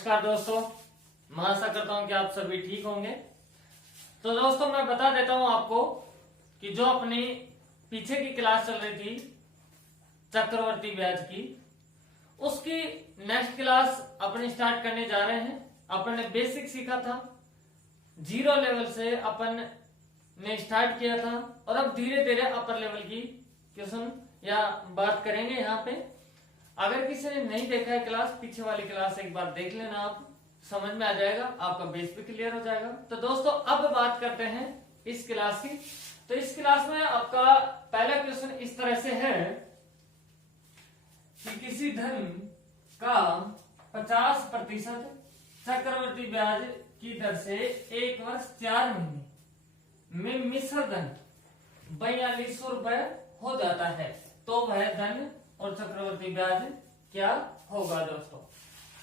नमस्कार दोस्तों, मैं आशा करता हूं कि आप सभी ठीक होंगे। तो दोस्तों मैं बता देता हूं आपको कि जो अपनी पीछे की क्लास चल रही थी चक्रवर्ती ब्याज की, उसकी नेक्स्ट क्लास अपने स्टार्ट करने जा रहे हैं। अपन ने बेसिक सीखा था, जीरो लेवल से अपन ने स्टार्ट किया था और अब धीरे धीरे अपर लेवल की क्वेश्चन या बात करेंगे। यहाँ पे अगर किसी ने नहीं देखा है क्लास, पीछे वाली क्लास एक बार देख लेना, आप समझ में आ जाएगा, आपका बेस भी क्लियर हो जाएगा। तो दोस्तों अब बात करते हैं इस क्लास की। तो इस क्लास में आपका पहला क्वेश्चन इस तरह से है कि किसी धन का 50% चक्रवर्ती ब्याज की दर से 1 वर्ष 4 महीने में मिश्र धन 4200 रुपए हो जाता है, तो वह धन और चक्रवर्ती ब्याज क्या होगा। दोस्तों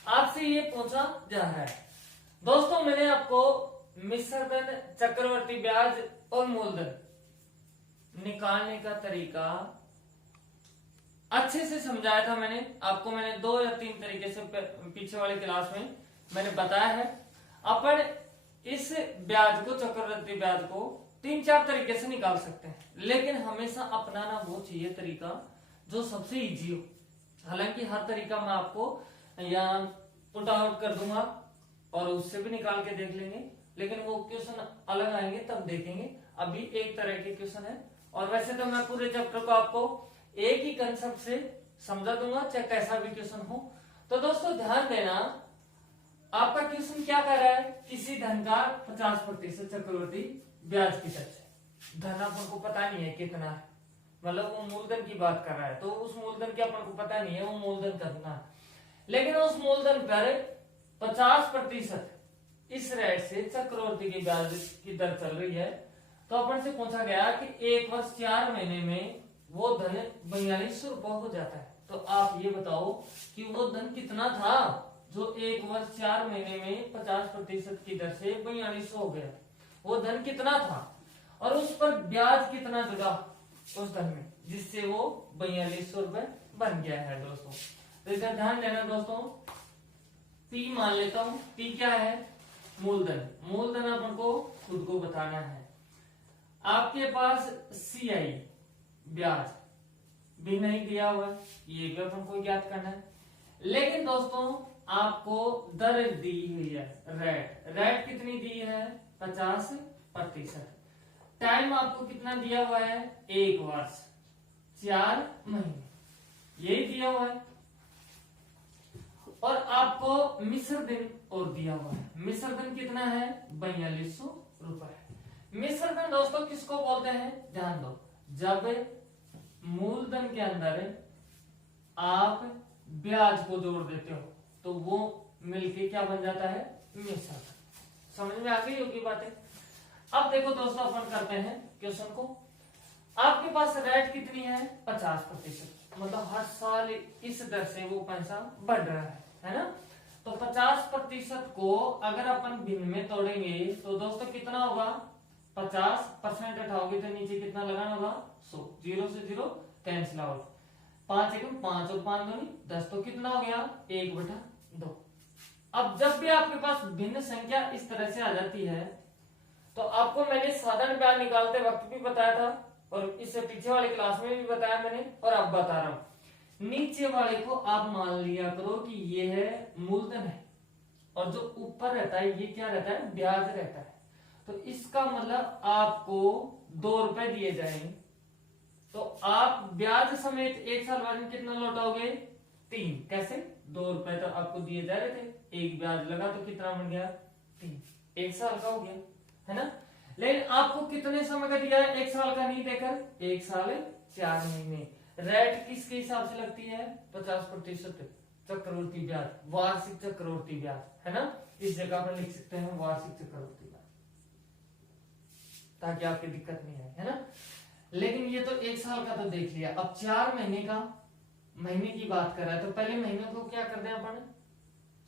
आपसे ये पूछा जा रहा है। दोस्तों मैंने आपको मिश्र धन, चक्रवर्ती ब्याज और मूलधन निकालने का तरीका अच्छे से समझाया था मैंने आपको। मैंने 2 या 3 तरीके से पीछे वाली क्लास में मैंने बताया है। अपन इस ब्याज को, चक्रवर्ती ब्याज को 3-4 तरीके से निकाल सकते हैं, लेकिन हमेशा अपनाना वो चाहिए तरीका जो सबसे इजी हो। हालांकि हर तरीका मैं आपको यहाँ पुट आउट कर दूंगा और उससे भी निकाल के देख लेंगे, लेकिन वो क्वेश्चन अलग आएंगे तब देखेंगे। अभी एक तरह के क्वेश्चन है, और वैसे तो मैं पूरे चैप्टर को आपको एक ही कंसेप्ट से समझा दूंगा, चाहे कैसा भी क्वेश्चन हो। तो दोस्तों ध्यान देना, आपका क्वेश्चन क्या कह रहा है, किसी धन का 50% चक्रवर्ती ब्याज की दर से। धन अपन को पता नहीं है कितना है, मतलब वो मूलधन की बात कर रहा है, तो उस मूलधन की अपन को पता नहीं है, वो मूलधन कितना है, लेकिन उस मूलधन पर 50% इस रेट से चक्रवर्ती की ब्याज की दर चल रही है। तो अपन से पूछा गया कि 1 वर्ष 4 महीने में वो धन 4200 रुपए हो जाता है। तो आप ये बताओ कि वो धन कितना था जो 1 वर्ष 4 महीने में 50% की दर से 4200 हो गया। वो धन कितना था और उस पर ब्याज कितना जुड़ा उस धन में, जिससे वो 4200 रुपए बन गया है। दोस्तों तो इसका ध्यान देना दोस्तों। पी मान लेता हूं, पी क्या है, मूलधन। मूलधन अपन को खुद को बताना है। आपके पास CI ब्याज भी नहीं दिया हुआ, ये भी अपन को ज्ञात करना है। लेकिन दोस्तों आपको दर दी हुई है, रेट कितनी दी है, 50%। टाइम आपको कितना दिया हुआ है, 1 वर्ष 4 महीने, यही दिया हुआ है। और आपको मिश्र दिन और दिया हुआ है। मिश्र दिन कितना है, 4200 रुपए। मिश्र दिन दोस्तों किसको बोलते हैं, ध्यान दो, जब मूलधन के अंदर आप ब्याज को जोड़ देते हो तो वो मिलके क्या बन जाता है, मिश्र धन। समझ में आ गई होगी बातें। अब देखो दोस्तों अपन करते हैं क्वेश्चन को। आपके पास रेट कितनी है, 50%, मतलब हर साल इस दर से वो पैसा बढ़ रहा है ना। तो 50% को अगर अपन भिन्न में तोड़ेंगे तो दोस्तों कितना होगा, 50% हटाओगे तो नीचे कितना लगाना होगा, 100। 0 से 0 कैंसिल आउट, 5 एकम 5 और 5 दूनी 10, तो कितना हो गया, 1/2। अब जब भी आपके पास भिन्न संख्या इस तरह से आ जाती है तो आपको मैंने साधारण ब्याज निकालते वक्त भी बताया था, और इससे पीछे वाली क्लास में भी बताया मैंने, और अब बता रहा हूं। नीचे वाले को आप मान लिया करो कि ये है मूलधन है, और जो ऊपर रहता है ये क्या रहता है, ब्याज रहता है। तो इसका मतलब आपको 2 रुपए दिए जाएंगे, तो आप ब्याज समेत 1 साल बाद में कितना लौटाओगे, 3। कैसे, 2 रुपए तो आपको दिए जा रहे थे, एक ब्याज लगा तो कितना बन गया, 3। 1 साल का हो गया है ना। लेकिन आपको कितने समय का दिया है, 1 साल का नहीं देकर 1 साल 4 महीने। रेट किसके हिसाब से लगती है, 50% चक्रवर्ती ब्याज, वार्षिक चक्रवर्ती ब्याज है ना। इस जगह पर लिख सकते हैं वार्षिक चक्रवर्ती ब्याज, ताकि आपकी दिक्कत नहीं आए, है ना। लेकिन ये तो 1 साल का तो देख लिया। अब 4 महीने का, महीने की बात कर रहा है, तो पहले महीने को क्या कर दें अपन,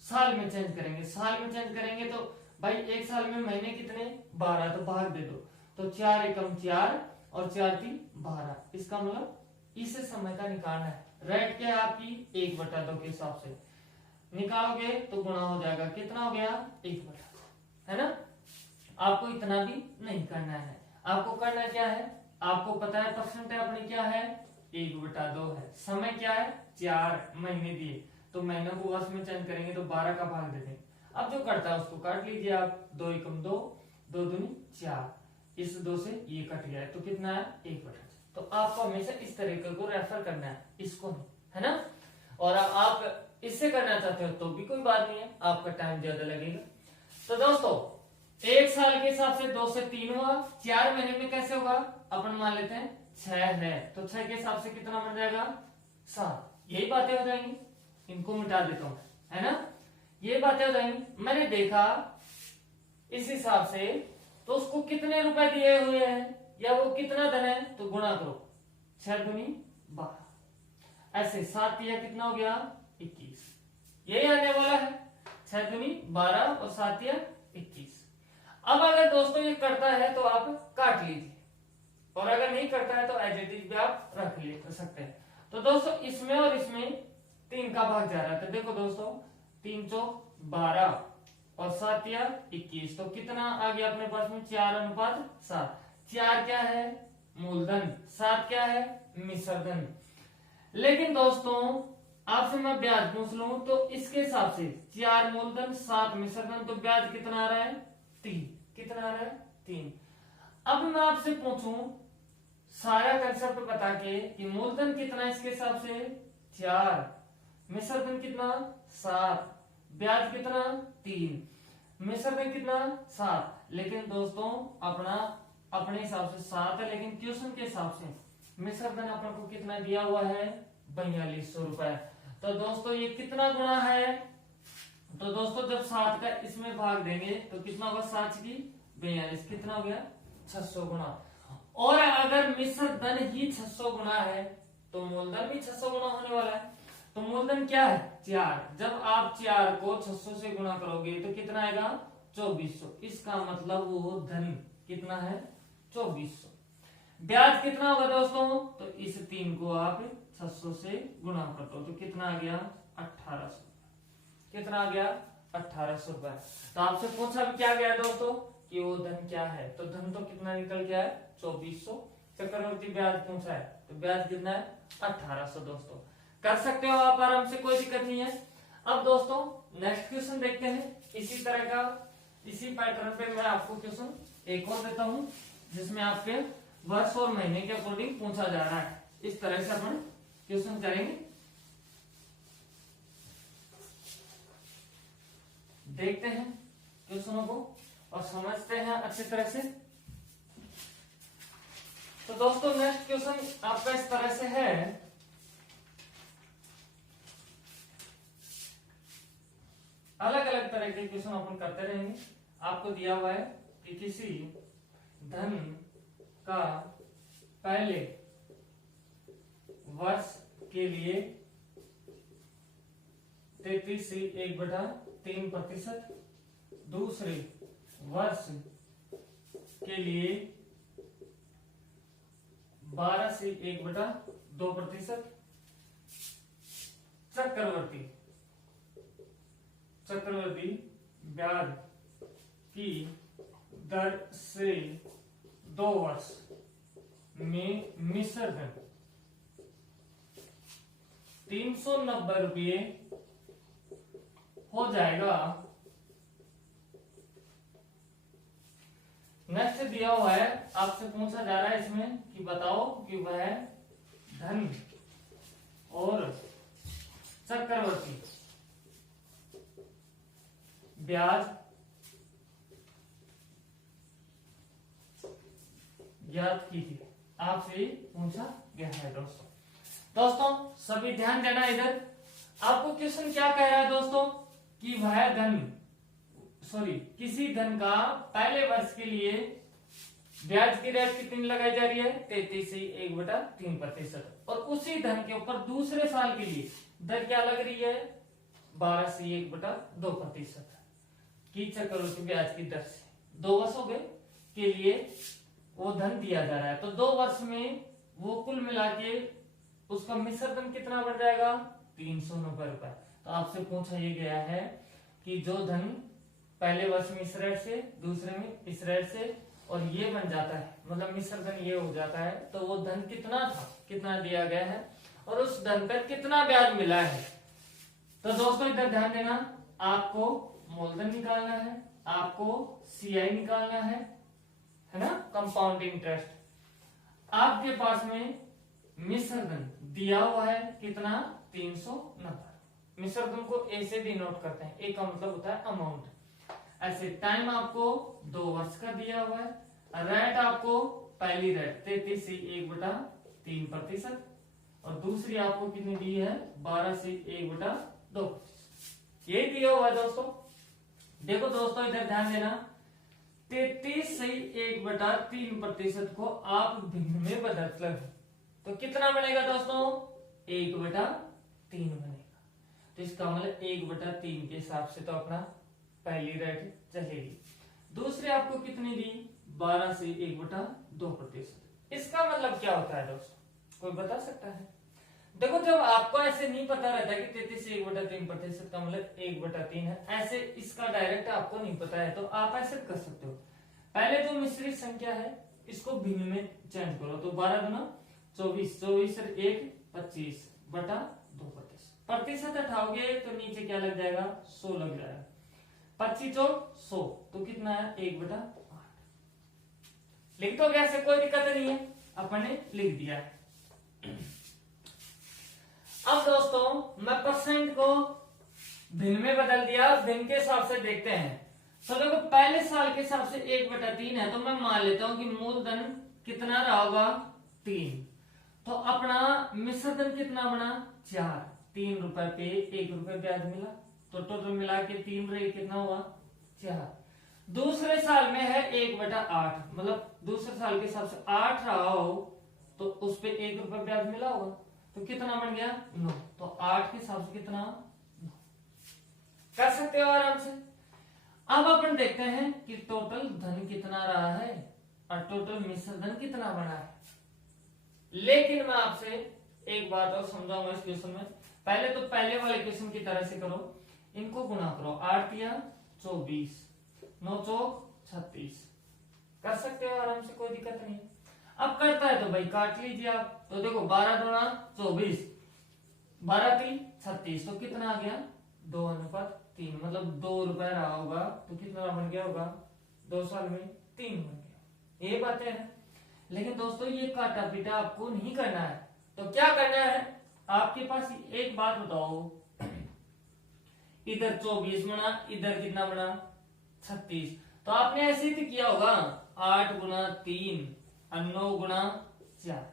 साल में चेंज करेंगे। साल में चेंज करेंगे तो भाई 1 साल में महीने कितने, 12, तो भाग दे दो, तो 4 एकम 4 और 4 3 12। इसका मतलब इस समय का निकालना है। रेट क्या है आपकी, 1/2 के हिसाब से। निकालोगे तो गुणा हो जाएगा, कितना हो गया 1/2, है ना। आपको इतना भी नहीं करना है, आपको करना क्या है, आपको पता है परसेंटेज अपनी क्या है 1/2 है, समय क्या है 4 महीने दिए, तो महीनों को वर्ष में चेंज करेंगे तो 12 का भाग देते हैं। अब जो करता है उसको काट लीजिए आप, 2 एकम 2, 2 दूनी 4, इस 2 से ये कट गया है तो कितना है 1/4। तो आपको हमेशा इस तरीके को रेफर करना है, इसको नहीं, है ना। और आप इससे करना चाहते हो तो भी कोई बात नहीं है, आपका टाइम ज्यादा लगेगा। तो दोस्तों 1 साल के हिसाब से 2 से 3 हुआ, 4 महीने में कैसे होगा, अपन मान लेते हैं 6 है, तो 6 के हिसाब से कितना बन जाएगा 7, यही बातें हो जाएंगी। इनको मिटा देता हूं, है ना, ये बातें हो जाएंगी। मैंने देखा इस हिसाब से तो उसको कितने रुपए दिए हुए हैं या वो कितना धन है, तो गुणा करो, 6 दूनी 12, ऐसे 7 या कितना हो गया 21, यही आने वाला है, 6 दूनी 12 और 7 या 21। अब अगर दोस्तों ये करता है तो आप काट लीजिए, और अगर नहीं करता है तो एज इट इज भी आप रख ले सकते हैं। तो दोस्तों इसमें और इसमें 3 का भाग जा रहा है, तो देखो दोस्तों 3 चौक 12 और 7 या 21, तो कितना आ गया अपने पास में 4:7। 4 क्या है मूलधन, 7 क्या है मिश्रधन। लेकिन दोस्तों आपसे मैं ब्याज पूछ लूं तो इसके हिसाब से 4 मूलधन 7 मिश्रधन, तो ब्याज कितना आ रहा है 3, कितना आ रहा है 3। अब मैं आपसे पूछूं सारा कंसेप्ट बता के कि मूलधन कितना है इसके हिसाब से 4, मिश्रधन कितना 7, ब्याज कितना 3, मिश्रधन कितना 7। लेकिन दोस्तों अपने हिसाब से 7 है, लेकिन ट्यूशन के हिसाब से मिश्रधन अपन को कितना दिया हुआ है 4200 रुपए। तो दोस्तों ये कितना गुणा है, तो दोस्तों जब 7 का इसमें भाग देंगे तो कितना होगा 7 की 42, कितना हो गया 600 गुणा। और अगर मिश्रधन ही 600 गुणा है तो मूलधन भी 600 गुणा होने वाला है। तो मूलधन क्या है 4, जब आप 4 को 600 से गुणा करोगे तो कितना आएगा 2400, इसका मतलब वो धन कितना है 2400। ब्याज कितना होगा दोस्तों, तो इस 3 को आप 600 से गुणा कर दो तो कितना आ गया 1800, कितना आ गया 1800 रुपए। तो आपसे पूछा भी क्या गया दोस्तों कि वो धन क्या है, तो धन तो कितना निकल गया है 2400। चक्रवर्ती ब्याज पूछा है तो ब्याज कितना है 1800। दोस्तों कर सकते हो आप आराम से, कोई दिक्कत नहीं है। अब दोस्तों नेक्स्ट क्वेश्चन देखते हैं, इसी तरह का इसी पैटर्न पे मैं आपको क्वेश्चन एक और देता हूं जिसमें आपके वर्ष और महीने के अकॉर्डिंग पूछा जा रहा है। इस तरह से अपन क्वेश्चन करेंगे, देखते हैं क्वेश्चनों को और समझते हैं अच्छी तरह से। तो दोस्तों नेक्स्ट क्वेश्चन आपका इस तरह से है, अलग अलग तरह के क्वेश्चन अपन करते रहेंगे। आपको दिया हुआ है कि किसी धन का पहले वर्ष के लिए 33.3%, दूसरे वर्ष के लिए 12.1/2%, चक्रवर्ती ब्याज की दर से 2 वर्ष में मिश्रधन 390 रुपये हो जाएगा। नेक्स्ट दिया हुआ है, आपसे पूछा जा रहा है इसमें कि बताओ कि वह धन और चक्रवर्ती ब्याज ज्ञात कीजिए, आपसे पूछा गया है। दोस्तों सभी ध्यान देना, इधर आपको क्वेश्चन क्या कह रहा है दोस्तों कि वह धन किसी धन का पहले वर्ष के लिए ब्याज की दर कितनी लगाई जा रही है 33.1/3%, और उसी धन के ऊपर दूसरे साल के लिए दर क्या लग रही है 12.1/2% की चक्रवृद्धि ब्याज की दर से 2 वर्षों के लिए वो धन दिया जा रहा है। तो 2 वर्ष में वो कुल मिला के उसका मिश्रधन कितना बढ़ जाएगा 390 रुपए। तो तो आपसे पूछा ये गया है कि जो धन पहले वर्ष में इस रेट से, दूसरे में इस रेट से और ये बन जाता है, मतलब मिश्र धन ये हो जाता है, तो वो धन कितना था, कितना दिया गया है और उस धन पर कितना ब्याज मिला है। तो दोस्तों इधर ध्यान देना, आपको मूलधन निकालना है, आपको सीआई निकालना है ना, कंपाउंड इंटरेस्ट। आपके पास में मिश्र धन दिया हुआ है कितना, 390। मिश्र धन को ऐसे डिनोट करते हैं, ए का मतलब होता है अमाउंट। ऐसे टाइम आपको 2 वर्ष का दिया हुआ है, रेट आपको पहली रेट 33 से 1/3% और दूसरी आपको कितनी दी है, 12 से 1/2। ये दिया हुआ है दोस्तों। देखो दोस्तों इधर ध्यान देना, 33 से 1/3% को आप भिन्न में बदल तो कितना बनेगा दोस्तों, 1/3 बनेगा। तो इसका मतलब 1/3 के हिसाब से तो अपना पहली रेट चलेगी। दूसरी आपको कितनी दी, 12 से 1/2%। इसका मतलब क्या होता है दोस्तों, कोई बता सकता है? देखो जब आपको ऐसे नहीं पता रहता कि 33 से 1/3% का मतलब 1/3 है, ऐसे इसका डायरेक्ट आपको नहीं पता है, तो आप ऐसे कर सकते हो, पहले जो मिश्रित संख्या है इसको भिन्न में चेंज करो। तो 12 गुना 24, 24 से 1 25/2%। प्रतिशत हटाओगे तो नीचे क्या लग जाएगा, 100 लग जाएगा। 25 चौक 100, तो कितना है, 1/8। लिख दो, कैसे कोई दिक्कत नहीं है, अपन ने लिख दिया है। अब दोस्तों मैं परसेंट को भिन्न में बदल दिया, भिन्न के हिसाब से देखते हैं। तो देखो पहले साल के हिसाब से 1/3 है, तो मैं मान लेता हूं कि मूलधन कितना रहा होगा, 3। तो अपना मिश्र धन कितना बना, 4। 3 रुपए पे 1 रुपए ब्याज मिला, तो टोटल मिला के 3 रहे, कितना हुआ, 4। दूसरे साल में है 1/8, मतलब दूसरे साल के हिसाब से 8 रहा हो तो उस पे 1 रुपए ब्याज मिला होगा, तो कितना बन गया, 9। तो 8 के हिसाब से कितना, 9 कर सकते हो आराम से। अब अपन देखते हैं कि टोटल धन कितना रहा है और टोटल मिश्र धन कितना बना है। लेकिन मैं आपसे एक बात और समझाऊंगा इस क्वेश्चन में। पहले तो पहले वाले क्वेश्चन की तरह से करो, इनको गुना करो, 8 या 24, 9 चौक 36, कर सकते हो आराम से, कोई दिक्कत नहीं। अब करता है तो भाई काट लीजिए आप। तो देखो 12 दूना 24, 12 3 36, तो कितना आ गया, 2:3, मतलब 2 रुपए रहा होगा तो कितना बन गया होगा, 2 साल में 3 बन गया। ये बातें हैं। लेकिन दोस्तों ये काटा पीटा आपको नहीं करना है, तो क्या करना है, आपके पास एक बात बताओ, इधर 24 बना, इधर कितना बना, 36। तो आपने ऐसे ही किया होगा, 8 गुना 3 और 9 गुना 4,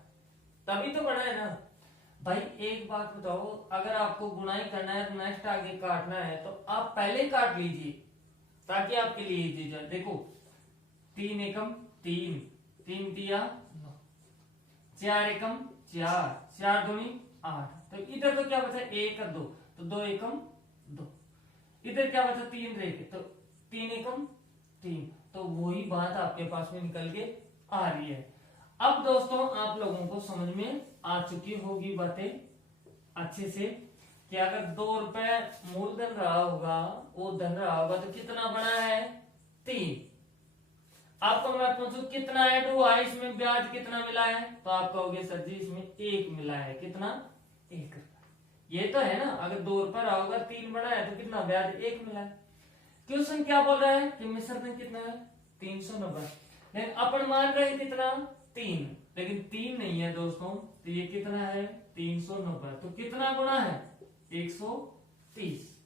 तभी तो बना है ना भाई। एक बात बताओ, अगर आपको गुनाई करना है तो नेक्स्ट आगे काटना है तो आप पहले ही काट लीजिए ताकि आपके लिए इजी जाए। देखो 3 एकम 3, 3 तिया 9, 4 एकम 4, 4 दूनी 8, तो इधर तो क्या बचा, 1 और 2, तो 2 एकम 2, इधर क्या बचा, 3 रह गए, तो 3 एकम 3, तो वही बात आपके पास में निकल के आ रही है। अब दोस्तों आप लोगों को समझ में आ चुकी होगी बातें अच्छे से कि अगर 2 रुपए मूलधन रहा होगा, वो धन रहा होगा, तो कितना बना है, 3। आपको मैं पूछूं कितना ऐड हुआ है, इसमें ब्याज कितना मिला है, तो आप कहोगे सर जी इसमें 1 मिला है, कितना, 1 रुपया। ये तो है ना, अगर 2 रुपए रहा होगा, 3 बना है तो कितना ब्याज, 1 मिला है। क्वेश्चन क्या बोल रहा है कि मिश्र धन कितना है, 390। लेकिन अपन मान रहे हैं कितना, 3, लेकिन 3 नहीं है दोस्तों, तो ये कितना है, 390, तो कितना गुना है, 130।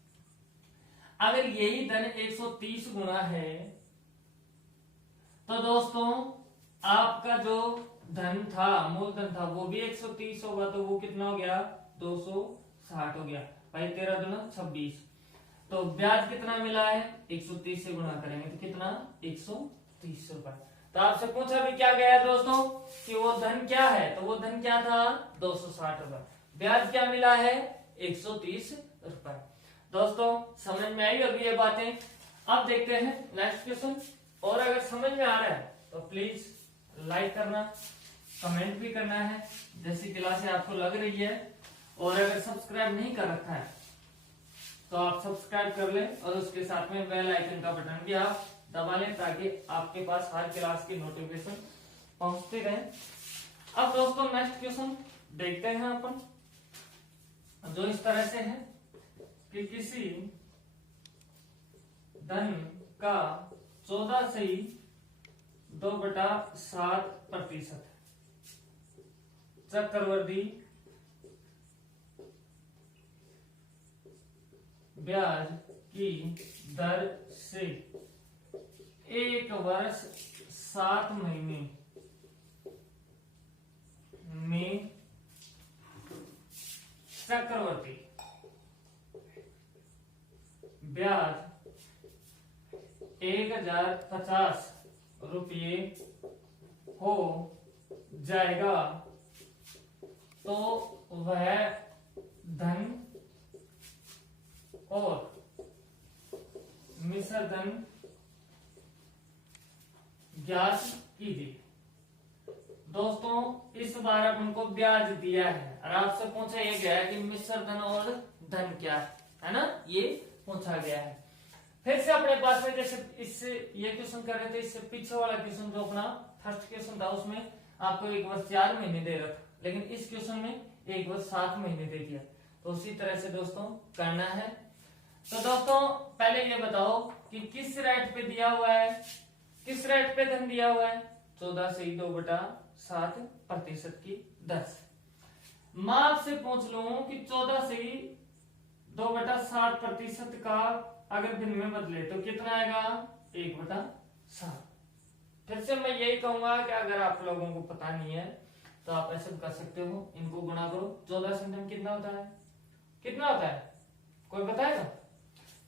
अगर यही धन 130 गुना है तो दोस्तों आपका जो धन था, मूलधन था, वो भी 130 होगा, तो वो कितना हो गया, 260 हो गया भाई। 13 दूना 26, तो ब्याज कितना मिला है, 130 से गुणा करेंगे तो कितना, 130 रुपए। तो आपसे पूछा भी क्या गया दोस्तों कि वो धन क्या है, तो वो धन क्या था, 260 रुपए। ब्याज क्या मिला है, 130 रुपए। दोस्तों समझ में आई होगी ये बातें। अब देखते हैं नेक्स्ट क्वेश्चन, और अगर समझ में आ रहा है तो प्लीज लाइक करना, कमेंट भी करना है जैसी क्लासें आपको लग रही है, और अगर सब्सक्राइब नहीं कर रखा है तो आप सब्सक्राइब कर लें और उसके साथ में बेल आइकन का बटन भी आप दबा लें ताकि आपके पास हर क्लास की नोटिफिकेशन पहुंचती रहे। अब दोस्तों नेक्स्ट क्वेश्चन देखते हैं अपन, जो इस तरह से है कि किसी धन का 14/2/7% चक्रवृद्धि ब्याज की दर से 1 वर्ष 7 महीने में चक्रवृद्धि ब्याज 1050 रुपये हो जाएगा तो वह धन और मिश्र धन ज्ञात कीजिए। दोस्तों इस बार अपन को ब्याज दिया है और आपसे पूछा यह गया है कि मिश्र धन और धन क्या है ना, ये पूछा गया है। फिर से अपने पास में जैसे इससे ये क्वेश्चन कर रहे थे, इससे पीछे वाला क्वेश्चन जो अपना फर्स्ट क्वेश्चन था उसमें आपको 1 वर्ष 4 महीने दे रहा था, लेकिन इस क्वेश्चन में 1 वर्ष 7 महीने दे दिया। तो उसी तरह से दोस्तों करना है। तो दोस्तों पहले ये बताओ कि किस रेट पे दिया हुआ है, किस रेट पे धन दिया हुआ है, 14/2/7% की दर से। मैं आपसे पूछ लूं कि 14/2/7% का अगर दिन में बदले तो कितना आएगा, 1/7। फिर से मैं यही कहूंगा कि अगर आप लोगों को पता नहीं है तो आप ऐसे कर सकते हो, इनको गुणा करो। 14 से धन कितना होता है, कितना होता है, कोई बताएगा?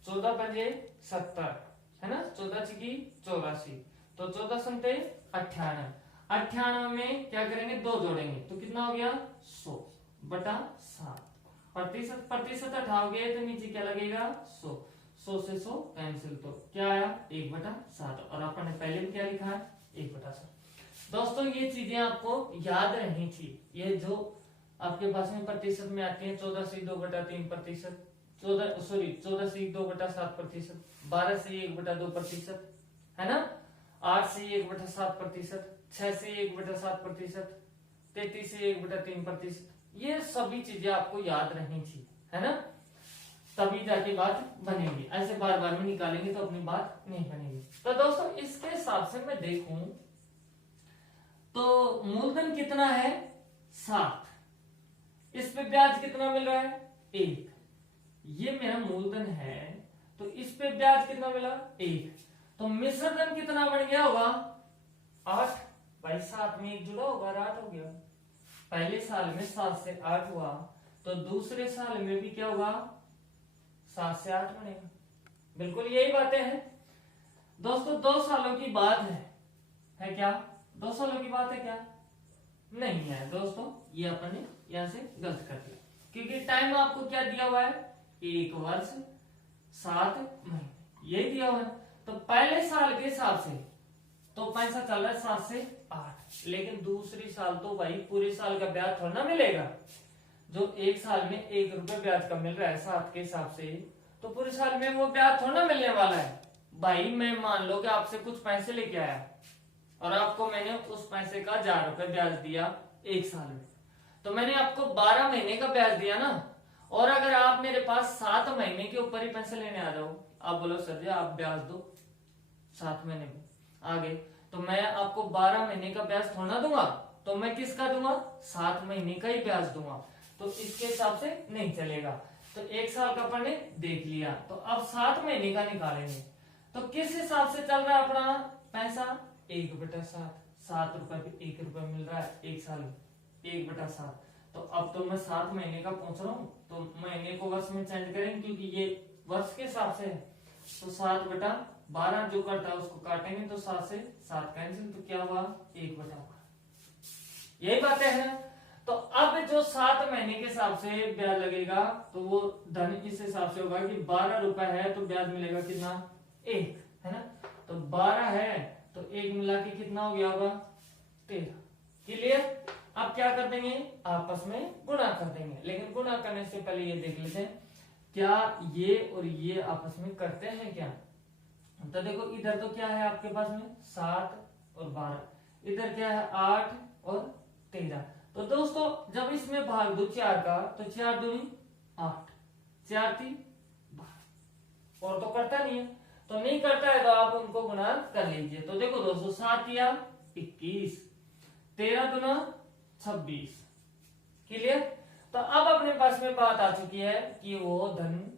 14 पंजे 70 है ना, 14 छिकी 84, तो 14 संते 98। 98 में क्या करेंगे, 2 जोड़ेंगे तो कितना हो गया, 100/7। प्रतिशत हटाओगे तो नीचे क्या लगेगा, 100। 100 से 100 कैंसिल, तो क्या आया, 1/7। और अपन ने पहले भी क्या लिखा है, 1/7। दोस्तों ये चीजें आपको याद रहनी चाहिए। ये जो आपके पास में प्रतिशत में आती है, 14 से 2/3%, 14 से 2/7%, 12 से 1/2% है ना, 8 से 1/7%, 6 से 1/7%, 33 से 1/3%। ये सभी चीजें आपको याद रहनी चाहिए, है ना, तभी जाके बात बनेगी। ऐसे बार बार में निकालेंगे तो अपनी बात नहीं बनेगी। तो दोस्तों इसके हिसाब से मैं देखूं तो मूलधन कितना है, 7, इस पे ब्याज कितना मिल रहा है, 1। ये मेरा मूलधन है तो इस पे ब्याज कितना मिला, 1। तो मिश्र धन कितना बन गया होगा, 8 भाई, 7 में 1 जुड़ा होगा, 8 हो गया। पहले साल में 7 से 8 हुआ तो दूसरे साल में भी क्या होगा, 7 से 8 बनेगा। बिल्कुल यही बातें हैं दोस्तों। 2 सालों की बात है क्या, 2 सालों की बात है क्या, नहीं है दोस्तों, ये अपन ने यहां से गलत कर दिया, क्योंकि टाइम आपको क्या दिया हुआ है, 1 वर्ष 7 महीने ये दिया हुआ है। तो पहले साल के हिसाब से तो पैसा चल रहा है 7 से 8, लेकिन दूसरी साल तो भाई पूरे साल का ब्याज थोड़ा ना मिलेगा। जो एक साल में 1 रुपए ब्याज का मिल रहा है 7 के हिसाब से, तो पूरे साल में वो ब्याज थोड़ा ना मिलने वाला है। भाई मैं मान लो कि आपसे कुछ पैसे लेके आया और आपको मैंने उस पैसे का 1000 रुपए ब्याज दिया 1 साल में, तो मैंने आपको 12 महीने का ब्याज दिया ना। और अगर आप मेरे पास 7 महीने के ऊपर ही पैसे लेने आ जाओ, आप बोलो सर जी आप ब्याज दो 7 महीने में आगे, तो मैं आपको 12 महीने का ब्याज थोड़ा दूंगा, तो मैं किसका दूंगा, 7 महीने का ही ब्याज दूंगा। तो इसके हिसाब से नहीं चलेगा। तो 1 साल का अपन ने देख लिया, तो अब 7 महीने का निकालेंगे। तो किस हिसाब से चल रहा है अपना पैसा, 1/7, 7 रुपए पे 1 रुपए मिल रहा है 1 साल में, 1/7। तो अब तो मैं 7 महीने का पूछ रहा हूँ, तो महीने को वर्ष में चेंज करेंगे क्योंकि ये वर्ष के हिसाब से है। तो 7/12 जो करता है उसको काटेंगे तो 7 से 7 कैंसिल, तो क्या हुआ, 1/12। यही बातें हैं। तो अब जो 7 महीने के हिसाब से ब्याज लगेगा तो वो धन इस हिसाब से होगा कि 12 रुपए है तो ब्याज मिलेगा कितना, 1 है ना। तो 12 है तो 1 मिला के कितना हो गया होगा, 13। क्लियर। अब क्या कर देंगे, आपस में गुणा कर देंगे, लेकिन गुणा करने से पहले ये देख लेते हैं क्या ये और ये आपस में करते हैं क्या? तो देखो इधर तो क्या है आपके पास में 7 और 12, इधर क्या है 8 और 13। तो दोस्तों जब इसमें भाग दो 4 का तो 4 दूनी 8, 4 3 12, और तो करता नहीं है। तो नहीं करता है तो आप उनको गुणा कर लीजिए। तो देखो दोस्तों 7 या 21, 13 दूना 26। क्लियर? तो अब अपने पास में बात आ चुकी है कि वो धन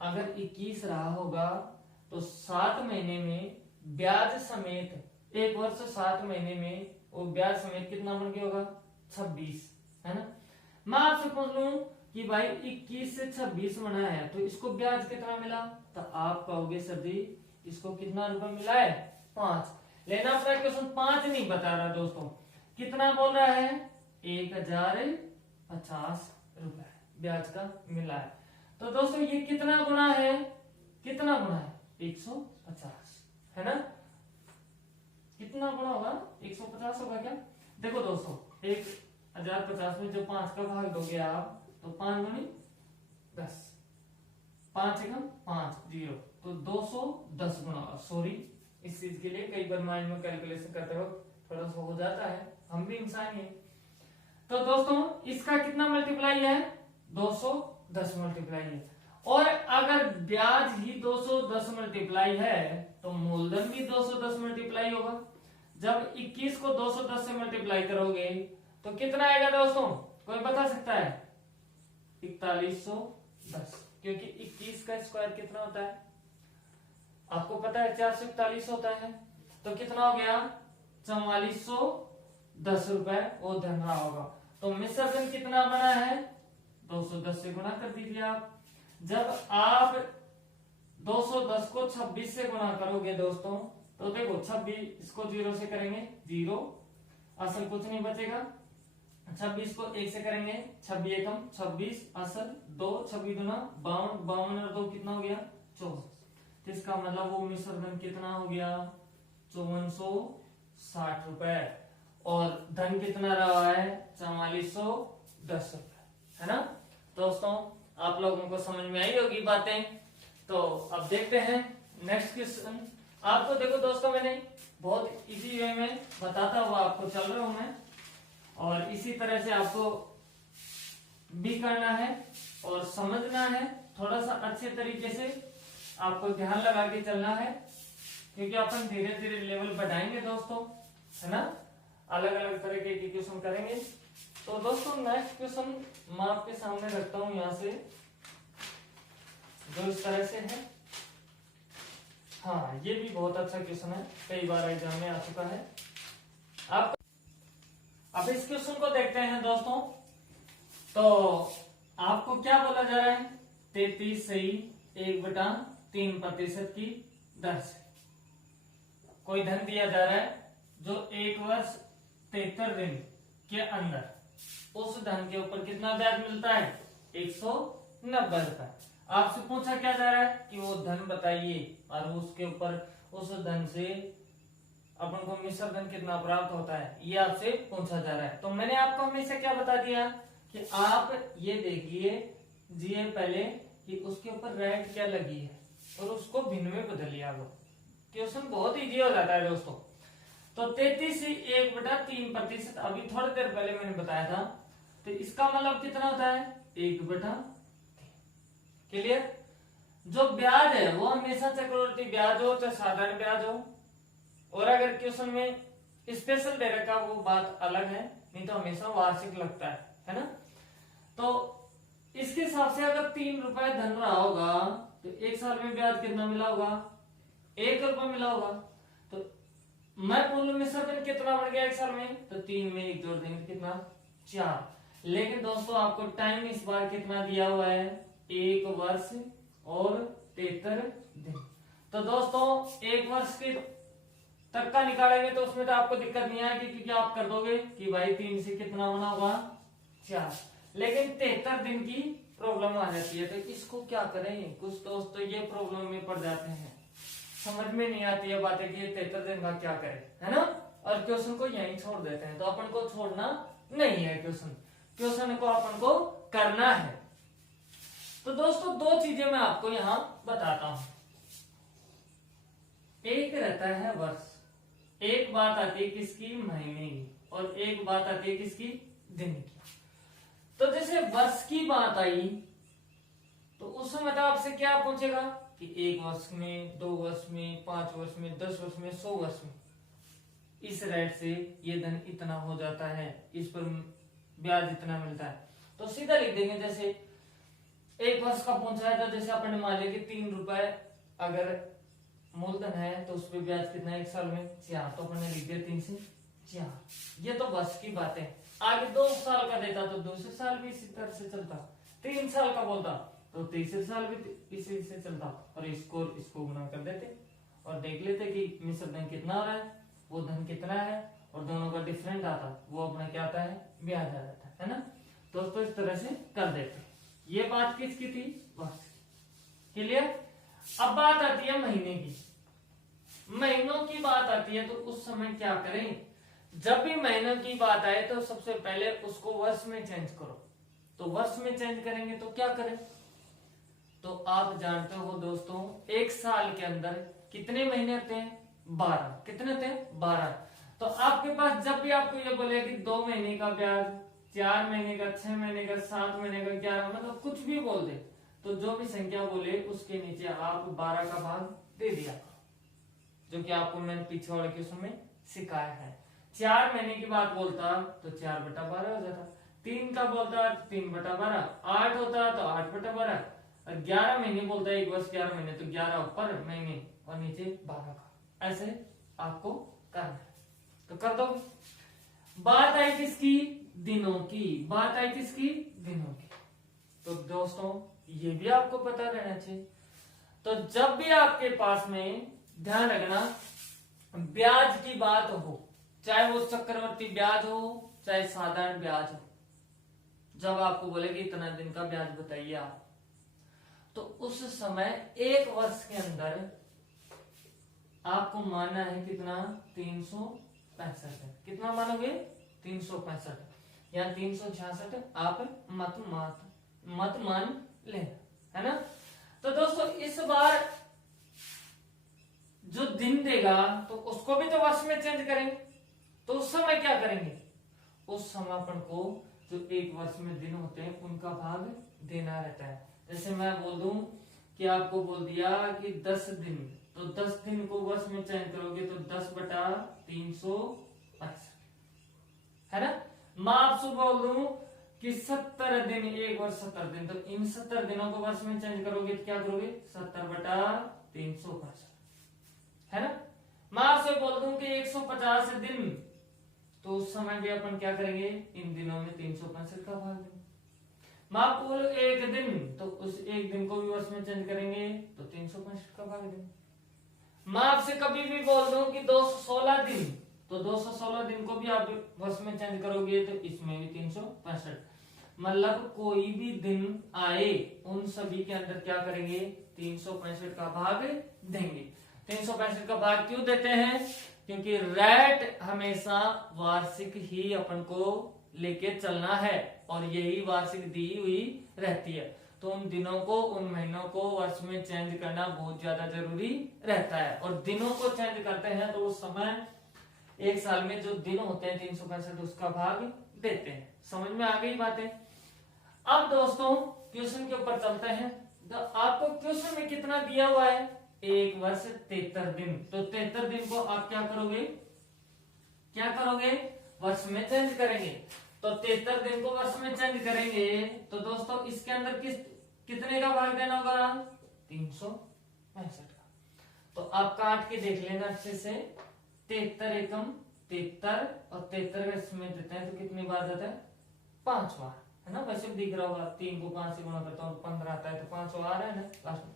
अगर 21 रहा होगा तो 7 महीने में ब्याज समेत, 1 वर्ष 7 महीने में वो ब्याज समेत कितना बन गया होगा? 26, है ना। मैं आपसे पूछ लूं कि भाई 21 से 26 बना है तो इसको ब्याज कितना मिला? तो आप कहोगे सर जी इसको कितना रुपए मिला है? 5। लेना अपना क्वेश्चन 5 नहीं बता रहा दोस्तों, कितना बोल रहा है? 1050 रुपए ब्याज का मिला है। तो दोस्तों ये कितना गुना है? कितना गुना है? 150, है ना। कितना गुना होगा? 150 होगा क्या? देखो दोस्तों 1050 में जो 5 का भाग दोगे आप तो 5 दूनी 10, 5 एकम 5 0, तो 210 गुना। सॉरी इस चीज के लिए कई बार माइंड में कैलकुलेशन करते वक्त थोड़ा सा हो जाता है, हम भी इंसान ही हैं। तो दोस्तों इसका कितना मल्टीप्लाई है? 210 मल्टीप्लाई है। और अगर ब्याज ही 210 मल्टीप्लाई है तो मूलधन भी 210 मल्टीप्लाई होगा। जब 21 को 210 से मल्टीप्लाई करोगे तो कितना आएगा दोस्तों? कोई बता सकता है? 4110, क्योंकि 21 का स्क्वायर कितना होता है आपको पता है? 441 होता है। तो कितना हो गया? 4410 रुपए वो धन रहा होगा। तो मिश्र धन कितना बना है? 210 से गुणा कर दीजिए आप। जब आप 210 को 26 से गुणा करोगे दोस्तों तो देखो 26 इसको 0 से करेंगे 0, असल कुछ नहीं बचेगा। 26 को 1 से करेंगे 26 एकम 26, असल 2, 26 दूना 52, 52 और 2 कितना हो गया? 24। तो इसका मतलब वो मिश्र धन कितना हो गया? 5460 रुपए। और धन कितना रहा है? 4410 रुपए, है ना। दोस्तों आप लोगों को समझ में आई होगी बातें। तो अब देखते हैं नेक्स्ट क्वेश्चन। आपको देखो दोस्तों मैंने बहुत इजी वे में बताता हुआ आपको चल रहा हूं मैं, और इसी तरह से आपको भी करना है और समझना है। थोड़ा सा अच्छे तरीके से आपको ध्यान लगा के चलना है, क्योंकि अपन धीरे धीरे लेवल बढ़ाएंगे दोस्तों, है ना। अलग अलग तरह के क्वेश्चन करेंगे। तो दोस्तों नेक्स्ट क्वेश्चन मैं आपके सामने रखता हूं यहां से, जो इस तरह से है। हाँ ये भी बहुत अच्छा क्वेश्चन है, कई बार एग्जाम में आ चुका है। आप अब इस क्वेश्चन को देखते हैं दोस्तों। तो आपको क्या बोला जा रहा है? 33 सही 1/3% की दर से कोई धन दिया जा रहा है जो 1 वर्ष 73 दिन के अंदर उस धन के ऊपर कितना ब्याज मिलता है? 190 रुपए। आपसे पूछा क्या जा रहा है कि वो धन बताइए, और उसके ऊपर उस धन से अपन को मिश्र धन कितना प्राप्त होता है, ये आपसे पूछा जा रहा है। तो मैंने आपको हमेशा क्या बता दिया कि आप ये देखिए जी पहले कि उसके ऊपर रेट क्या लगी है और उसको भिन्न में बदलिए। आप क्वेश्चन बहुत इजी हो जाता है दोस्तों। तो 33 से 1/3%, अभी थोड़ी देर पहले मैंने बताया था। तो इसका मतलब कितना होता है? 1/3। क्लियर? जो ब्याज है वो हमेशा चक्रवर्ती ब्याज हो चाहे साधारण ब्याज हो, और अगर क्वेश्चन में स्पेशल दे रखा वो बात अलग है, नहीं तो हमेशा वार्षिक लगता है ना। तो इसके हिसाब से अगर 3 रुपए धन रहा होगा तो 1 साल में ब्याज कितना मिला होगा? 1 रुपए मिला होगा। तो मैं बोलूं मिश्र धन कितना बढ़ गया 1 साल में? तो 3 में 1 जोड़ देंगे कितना? 4। लेकिन दोस्तों आपको टाइम इस बार कितना दिया हुआ है? 1 वर्ष और 73 दिन। तो दोस्तों 1 वर्ष के तक का निकालेंगे तो उसमें तो आपको दिक्कत नहीं आएगी, क्योंकि आप कर दोगे कि भाई 3 से कितना बना होगा? 4। लेकिन 73 दिन की प्रॉब्लम आ जाती है। तो इसको क्या करें? कुछ दोस्त तो ये प्रॉब्लम में पड़ जाते हैं, समझ में नहीं आती है बातें कि 73 दिन का क्या करें, है ना। और क्वेश्चन को यहीं छोड़ देते हैं। तो अपन को छोड़ना नहीं है क्वेश्चन को अपन को करना है। तो दोस्तों दो चीजें मैं आपको यहां बताता हूं। एक रहता है वर्ष, एक बात आती है किसकी, महीने की, और एक बात आती है किसकी, दिन की। तो जैसे वर्ष की बात आई तो उस समय तो आपसे क्या पूछेगा कि 1 वर्ष में, 2 वर्ष में, 5 वर्ष में, 10 वर्ष में, 100 वर्ष में इस रेट से ये धन इतना हो जाता है, इस पर ब्याज इतना मिलता है। तो सीधा लिख देंगे, जैसे 1 वर्ष का पूछा है तो जैसे अपन मान लिया कि 3 रुपए अगर मूलधन है तो उस पर ब्याज कितना है 1 साल में 4, तो अपन ने लिख दिया 3 से 4। ये तो वर्ष की बात है। आगे 2 साल का देता तो दूसरे साल भी इसी तरह से चलता, 3 साल का बोलता तो तीसरे साल भी इसी से चलता, और इसको गुणा कर देते और देख लेते कि मिश्र धन कितना हो रहा है, वो धन कितना है, और दोनों का डिफरेंट आता, वो अपना क्या आता है, ब्याज आ जाता है ना। दोस्तों इस तरह से कर देते। ये बात किसकी थी, वर्ष की। क्लियर। अब बात आती है महीने की। महीनों की बात आती है तो उस समय क्या करें, जब भी महीनों की बात आए तो सबसे पहले उसको वर्ष में चेंज करो। तो वर्ष में चेंज करेंगे तो क्या करें, तो आप जानते हो दोस्तों 1 साल के अंदर कितने महीने होते हैं, 12। कितने होते हैं, 12। तो आपके पास जब भी आपको ये बोले कि 2 महीने का ब्याज, 4 महीने का, 6 महीने का, 7 महीने का, 11, मतलब कुछ भी बोल दे, तो जो भी संख्या बोले उसके नीचे आप 12 का भाग दे दिया, जो कि आपको मैंने पीछे वाले क्वेश्चन में सिखाया है। 4 महीने की बात बोलता तो 4/12 हो जाता, 3 का बोलता 3/12, 8 होता तो 8/12, और 11 महीने बोलता है 1 वर्ष 11 महीने तो 11 ऊपर महीने और नीचे 12 का। ऐसे आपको करना है तो कर दो। बात आई किसकी, दिनों की। बात आई किसकी, दिनों की। तो दोस्तों ये भी आपको पता रहना चाहिए। तो जब भी आपके पास में, ध्यान रखना, ब्याज की बात हो, चाहे वो चक्रवर्ती ब्याज हो चाहे साधारण ब्याज हो, जब आपको बोले कि इतना दिन का ब्याज बताइए आप, तो उस समय 1 वर्ष के अंदर आपको मानना है कितना, 365 है। कितना मानोगे, 365, या 366 आप मत मान लेना, है ना। तो दोस्तों इस बार जो दिन देगा तो उसको भी तो वर्ष में चेंज करेंगे, तो उस समय क्या करेंगे, उस समय अपन को जो 1 वर्ष में दिन होते हैं उनका भाग देना रहता है। जैसे मैं बोल दूं कि आपको बोल दिया कि 10 दिन, तो 10 दिन को वर्ष में चेंज करोगे तो 10/365 है ना। मैं आपसे बोल दूं कि 70 दिन, 1 वर्ष 70 दिन, तो इन 70 दिनों को वर्ष में चेंज करोगे तो क्या करोगे, 70/365 है ना। मैं आपसे बोल दूं कि 150 दिन, तो उस समय भी अपन क्या करेंगे, इन दिनों में 365 का भाग देंगे। मैं आपको बोलूं 1 दिन, तो उस 1 दिन को भी वर्ष में चेंज करेंगे तो 365 का भाग देंगे। मैं आपसे कभी भी बोल दूं कि 216 दिन, तो 216 दिन को भी आप वर्ष में चेंज करोगे तो इसमें भी 365, मतलब कोई भी दिन आए उन सभी के अंदर क्या करेंगे, 365 का भाग देंगे। 365 का भाग क्यों देते हैं, क्योंकि रेट हमेशा वार्षिक ही अपन को लेके चलना है और यही वार्षिक दी हुई रहती है। तो उन दिनों को, उन महीनों को वर्ष में चेंज करना बहुत ज्यादा जरूरी रहता है। और दिनों को चेंज करते हैं तो उस समय 1 साल में जो दिन होते हैं 365 उसका भाग देते हैं। समझ में आ गई बातें। अब दोस्तों क्वेश्चन के ऊपर चलते हैं। तो आपको क्वेश्चन में कितना दिया हुआ है, 1 वर्ष 73 दिन। तो 73 दिन को आप क्या करोगे, वर्ष में चेंज करेंगे। तो 73 दिन को वर्ष में चेंज करेंगे तो दोस्तों इसके अंदर कितने का भाग देना होगा, 365 का। तो आप काट के देख लेना अच्छे से, 73 एकम 73 और 73 इसमें देते हैं तो कितनी बार जाता है, 5 बार, है ना। वैसे दिख रहा होगा, 3 को 5 से गुणा करता हूँ 15 आता है, तो 5 बार है ना लास्ट में।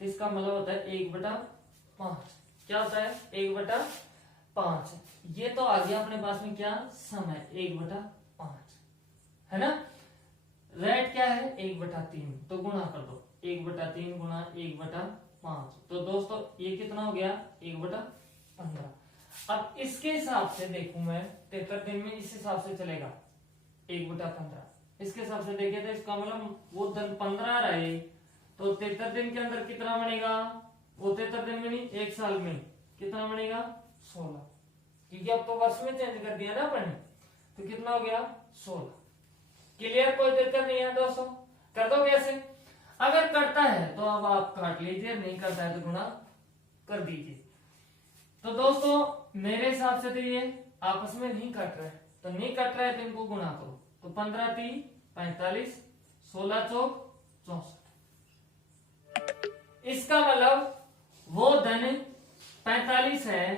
तो इसका मतलब होता है 1/5। क्या होता है, 1/5। ये तो आ गया अपने पास में क्या, समय 1/5, है ना। रेट क्या है, 1/3, तो गुणा कर दो, 1/3 गुणा 1/5। तो दोस्तों ये कितना हो गया, 1/15। अब इसके हिसाब से देखूं मैं, 73 दिन में इस हिसाब से चलेगा 1/15, इसके हिसाब से देखे तो इसका मतलब वो धन 15 रहे तो 73 दिन के अंदर कितना बनेगा, वो 73 दिन में नहीं, एक साल में कितना बनेगा 16, क्योंकि अब तो वर्ष में चेंज कर दिया ना अपन, तो कितना हो गया 16। क्लियर, कोई दिक्कत नहीं है दोस्तों, कर दो कैसे, अगर करता है तो अब आप काट लीजिए, नहीं करता है तो गुणा कर दीजिए। तो दोस्तों मेरे हिसाब से तो ये आपस में नहीं कट रहा है, तो नहीं कट रहा है तो इनको गुणा करो, तो 15 3 45, 16 चौक 64। इसका मतलब वो धन 45 है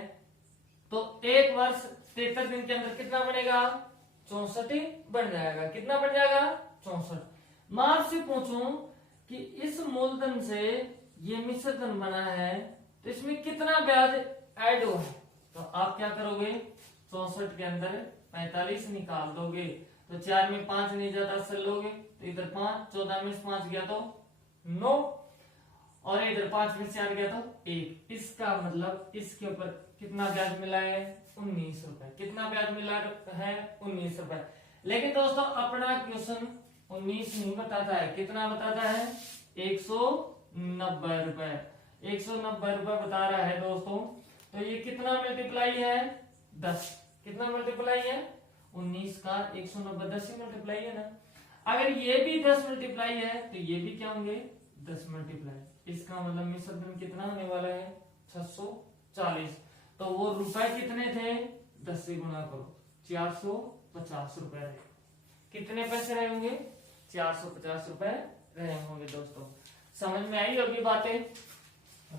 तो एक वर्ष 73 दिन के अंदर कितना बनेगा 64 बन जाएगा, कितना बन जाएगा 64। मैं आपसे पूछूं कि इस मूलधन से ये मिश्र धन बना है तो इसमें कितना ब्याज ऐड हुआ है, तो आप क्या करोगे 64 के अंदर 45 निकाल दोगे, तो 4 में 5 नहीं जाता, अस्सल लोगे तो इधर 5, 14 में 5 गया तो 9, और इधर 5 में 4 गया तो 1। इसका मतलब इसके ऊपर कितना ब्याज मिला है 19 रुपए, कितना ब्याज मिला है 19 रुपए। लेकिन दोस्तों अपना क्वेश्चन 19 नहीं बताता है, कितना बताता है 190 रुपए, 190 रुपए बता रहा है दोस्तों। तो ये कितना मल्टीप्लाई है 10, कितना मल्टीप्लाई है 19 का 190, 10 ही मल्टीप्लाई है ना। अगर ये भी 10 मल्टीप्लाई है तो ये भी क्या होंगे 10 मल्टीप्लाई। इसका मतलब मिश्र धन कितना होने वाला है 640। तो वो रुपए कितने थे 10 से गुणा करो, 450 रुपए रहे। कितने पैसे रहे होंगे 450 रुपए रहे होंगे दोस्तों। समझ में आई होगी बातें।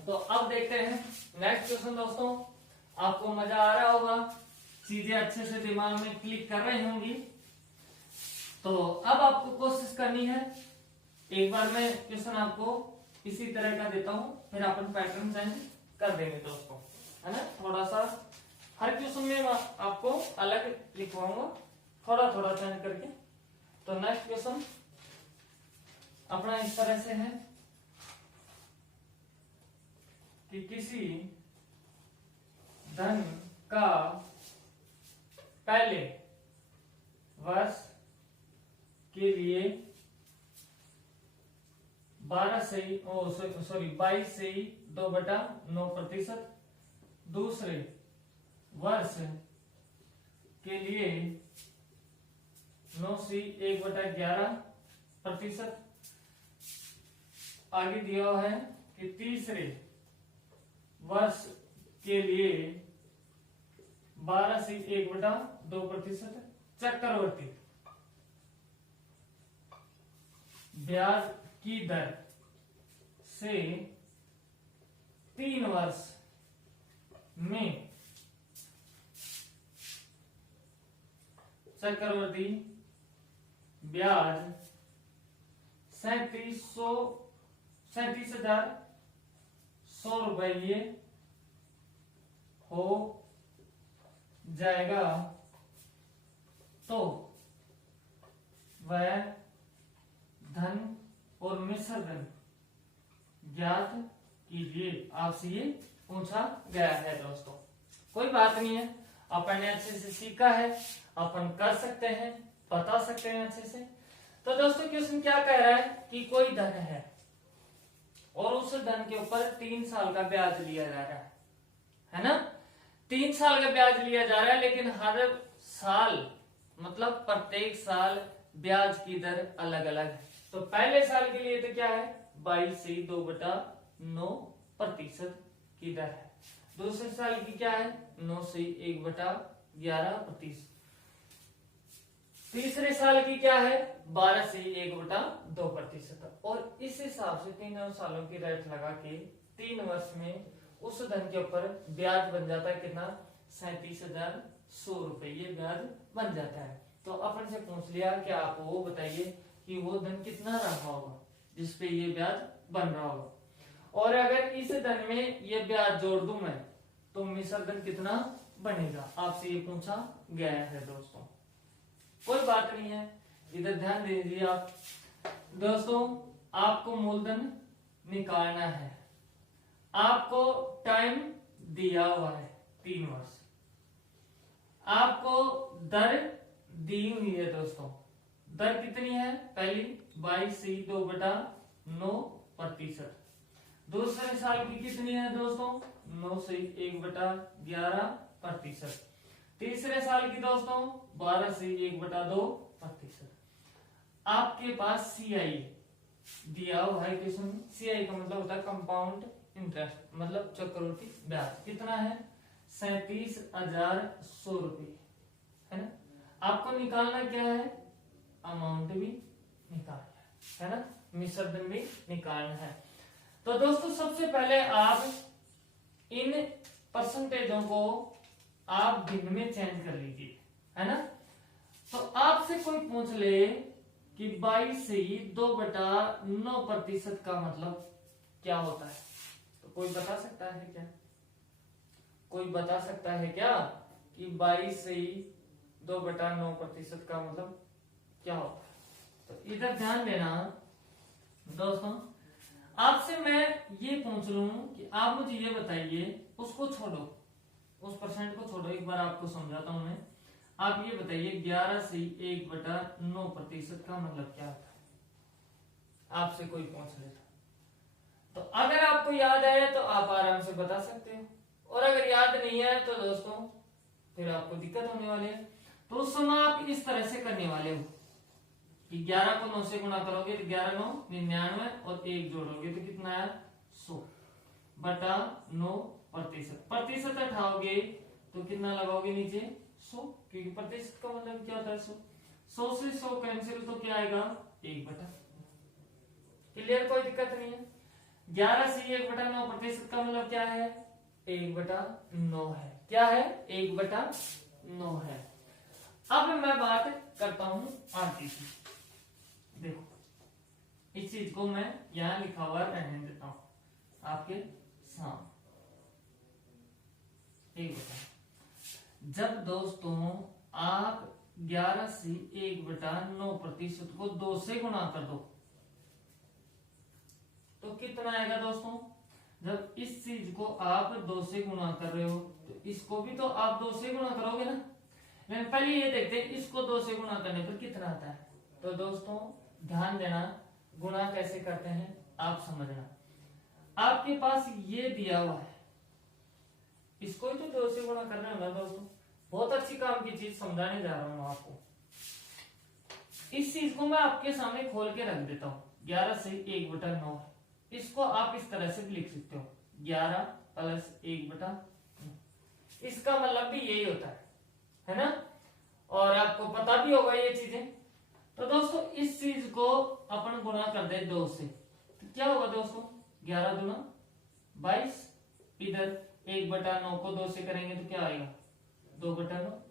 तो अब देखते हैं नेक्स्ट क्वेश्चन दोस्तों। आपको मजा आ रहा होगा, चीजें अच्छे से दिमाग में क्लिक कर रही होंगी। तो अब आपको कोशिश करनी है, एक बार मैं क्वेश्चन आपको इसी तरह का देता हूं, फिर अपन पैटर्न चेंज कर देंगे दोस्तों, है ना। थोड़ा सा हर क्वेश्चन में मैं आपको अलग लिखवाऊंगा, थोड़ा थोड़ा चेंज करके। तो नेक्स्ट क्वेश्चन अपना इस तरह से है कि किसी धन का पहले वर्ष के लिए 22 से 2/9%, दूसरे वर्ष के लिए 9 से 1/11%, आगे दिया हुआ है कि तीसरे वर्ष के लिए 12 से 1/2% चक्रवर्ती ब्याज की दर से 3 वर्ष में चक्रवर्ती ब्याज 37,100 रुपये हो जाएगा तो वह धन और मिश्र धन ज्ञात कीजिए। आपसे ये पूछा गया है दोस्तों। कोई बात नहीं है, अपन ने अच्छे से सीखा है, अपन कर सकते हैं, बता सकते हैं अच्छे से। तो दोस्तों क्वेश्चन क्या कह रहा है कि कोई धन है और उस धन के ऊपर 3 साल का ब्याज लिया जा रहा है ना। 3 साल का ब्याज लिया जा रहा है, लेकिन हर साल मतलब प्रत्येक साल ब्याज की दर अलग अलग है। तो पहले साल के लिए तो क्या है 22 से 2/9% की दर है। दूसरे साल की क्या है 9 से 1/11%। तीसरे साल की क्या है 12 से 1/2%। और इस हिसाब से 3 सालों की रेट लगा के 3 वर्ष में उस धन के ऊपर ब्याज बन जाता है कितना 37,100 रुपए ये ब्याज बन जाता है। तो अपन से पूछ लिया कि आप वो बताइए कि वो धन कितना रहा होगा जिसपे ये ब्याज बन रहा होगा, और अगर इस धन में ये ब्याज जोड़ दूं मैं तो मिश्र धन कितना बनेगा, आपसे ये पूछा गया है दोस्तों। कोई बात नहीं है, इधर ध्यान दीजिए आप दोस्तों। आपको मूलधन निकालना है, आपको टाइम दिया हुआ है 3 वर्ष, आपको दर दी हुई है दोस्तों, दर कितनी है? पहली 22/2/9%। दूसरे साल की कितनी है दोस्तों? 9/1/11%। तीसरे साल की दोस्तों 12/1/2%। आपके पास सीआई दिया हुआ है क्वेश्चन। सीआई का मतलब होता है कंपाउंड इंटरेस्ट, मतलब चक्रवृद्धि ब्याज। कितना है? 37,100 रुपये, है ना। आपको निकालना क्या है? अमाउंट भी निकालना है ना, मिश्र धन भी निकालना है। तो दोस्तों सबसे पहले आप इन परसेंटेजों को आप भिन्न में चेंज कर लीजिए, है ना। तो आपसे कोई पूछ ले कि 22/2/9% का मतलब क्या होता है, तो कोई बता सकता है क्या? कोई बता सकता है क्या कि 22/2/9% का मतलब क्या होता है? तो इधर ध्यान देना दोस्तों। आपसे मैं ये पूछ लूं कि आप मुझे ये बताइए, उसको छोड़ो, उस परसेंट को छोड़ो, एक बार आपको समझाता हूं मैं। आप ये बताइए 11/1/9% का मतलब क्या होता है? आपसे कोई पूछ ले तो अगर आपको याद आए तो आप आराम से बता सकते हो, और अगर याद नहीं है तो दोस्तों फिर आपको दिक्कत होने वाली है। तो उस समय आप इस तरह से करने वाले हो कि 11 को 9 से गुणा करोगे तो 11 9 99 और 1 जोड़ोगे तो कितना है? 100/9%। प्रतिशत हटाओगे तो कितना लगाओगे नीचे? 100, क्योंकि प्रतिशत का मतलब क्या होता है? 100। 100 से 100 कैंसिल तो क्या आएगा? 1/। क्लियर, कोई दिक्कत नहीं है। 11 से 1/9% का मतलब क्या है? 1/9 है। क्या है? 1/9 है। अब मैं बात करता हूं आगे की। देखो इस चीज को मैं यहां लिखा हुआ रहने देता हूं आपके सामने। जब दोस्तों आप 11 से 1/9% को 2 से गुणा कर दो तो कितना आएगा दोस्तों? जब इस चीज को आप 2 से गुणा कर रहे हो तो इसको भी तो आप 2 से गुणा करोगे ना। लेकिन पहले ये देखते हैं इसको 2 से गुणा करने पर कितना आता है। तो दोस्तों ध्यान देना, गुणा कैसे करते हैं आप समझना। आपके पास ये दिया हुआ है, इसको ही तो 2 से गुणा करना है ना दोस्तों। बहुत अच्छी काम की चीज समझाने जा रहा हूं आपको। इस चीज को मैं आपके सामने खोल के रख देता हूं। 11 से 1/9 है, इसको आप इस तरह से भी लिख सकते हो 11 + 1/9। इसका मतलब भी यही होता है ना। और आपको पता भी होगा ये चीजें। तो दोस्तों इस चीज को अपन गुणा कर दे 2 से तो क्या होगा दोस्तों? 11 दूना 22। इधर 1/9 को 2 से करेंगे तो क्या आएगा? 2/9।